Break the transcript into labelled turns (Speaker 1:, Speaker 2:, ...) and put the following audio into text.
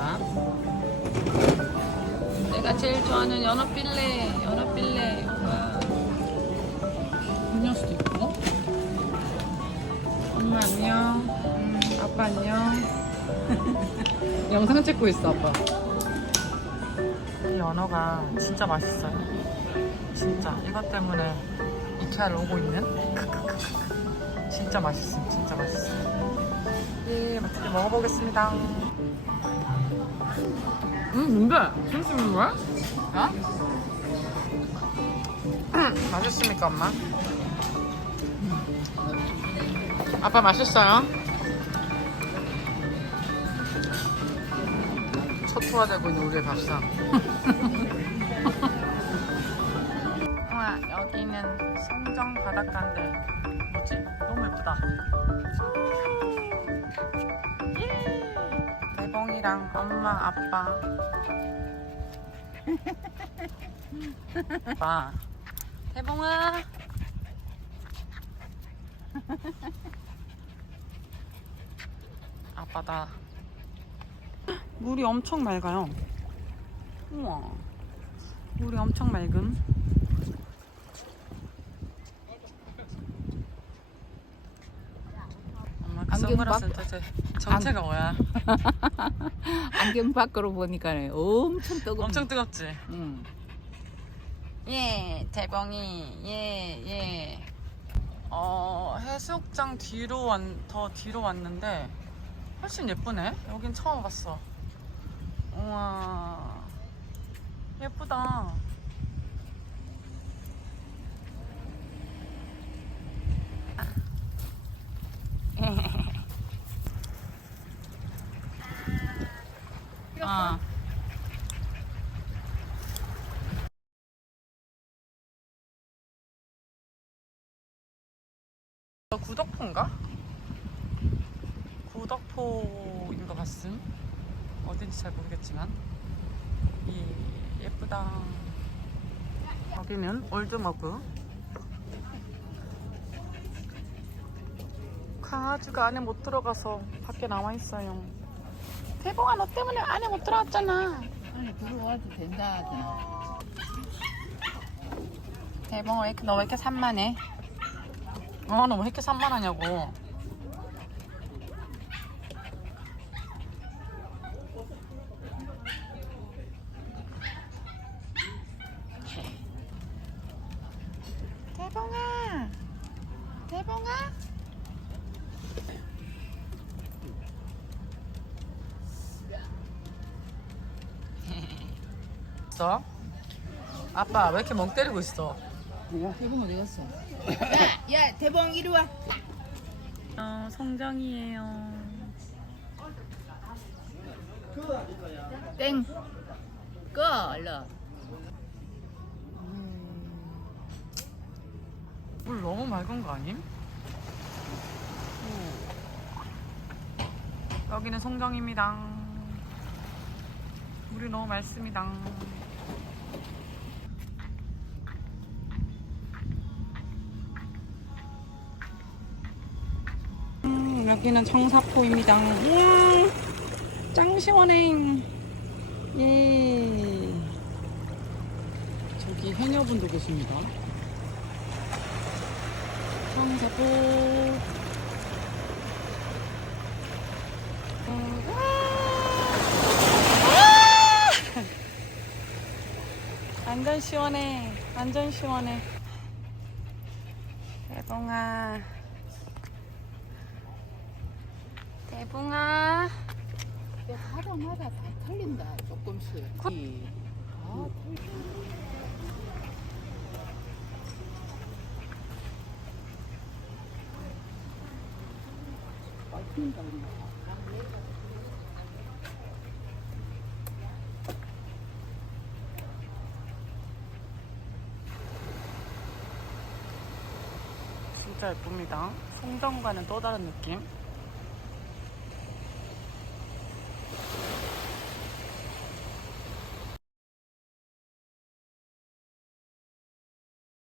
Speaker 1: 있습니다. 내가 제일 좋아하는 연어 필레, 연어 필레. 와. 음료수도 있고. 엄마 안녕. 음, 아빠 안녕. 영상 찍고 있어 아빠. 이 연어가 진짜 맛있어요. 진짜 이것 때문에 이케아를 오고 있는. 진짜 맛있음, 진짜 맛있어. 예, 맛있게 먹어보겠습니다. 음, 뭔데? 무슨 있는 거야? 어? 맛있습니까, 엄마? 아빠 맛있어요? 초토화되고 있는 우리의 밥상. 우와, 여기는 송정 바닷가인데 뭐지? 너무 예쁘다. 대봉이랑 엄마, 아빠. 봐. 대봉아. 아빠다. 물이 엄청 맑아요. 우와. 물이 엄청 맑음. 엄마 그
Speaker 2: 안경
Speaker 1: 선글라스
Speaker 2: 박-
Speaker 1: 도대체 정체가 뭐야?
Speaker 2: 안경 밖으로 보니까 엄청 뜨거워.
Speaker 1: 엄청 뜨겁지?
Speaker 2: 응.
Speaker 1: 예, 대봉이. 예, 예. 어, 해수욕장 뒤로 왔, 더 뒤로 왔는데 훨씬 예쁘네. 여긴 처음 와봤어. 우와. 예쁘다. 어, 구덕포인가? 구덕포인 것 같음. 어딘지 잘 모르겠지만. 예, 예쁘다. 여기는 올드머그. 강아지가 안에 못 들어가서 밖에 나와 있어요. 대봉아, 너 때문에 안에 못 들어왔잖아.
Speaker 2: 아니 들어와도 된다 하잖아.
Speaker 1: 대봉아, 왜 이렇게, 너 왜 이렇게 산만해? 어, 너 왜 이렇게 산만하냐고. 대봉아, 대봉아. 있어? 아빠 왜 이렇게 멍 때리고 있어?
Speaker 2: 해봉 어디 갔어? 야, 야 대봉 이리 와.
Speaker 1: 어, 성정이에요.
Speaker 2: 땡. 꺼 얼른.
Speaker 1: 물 너무 맑은 거 아님? 오. 여기는 송정입니다. 물이 너무 맑습니다. 여기는 청사포입니다. 우와, 짱 시원해. 예. 저기 해녀분도 계십니다. 청사포. 어, 와! 완전 시원해. 완전 시원해. 대봉아. 대봉아.
Speaker 2: 하루마다 다 틀린다 조금씩. 이. 아, 틀려. 맛있는다, 그냥.
Speaker 1: 진짜 예쁩니다. 송정과는 또 다른 느낌.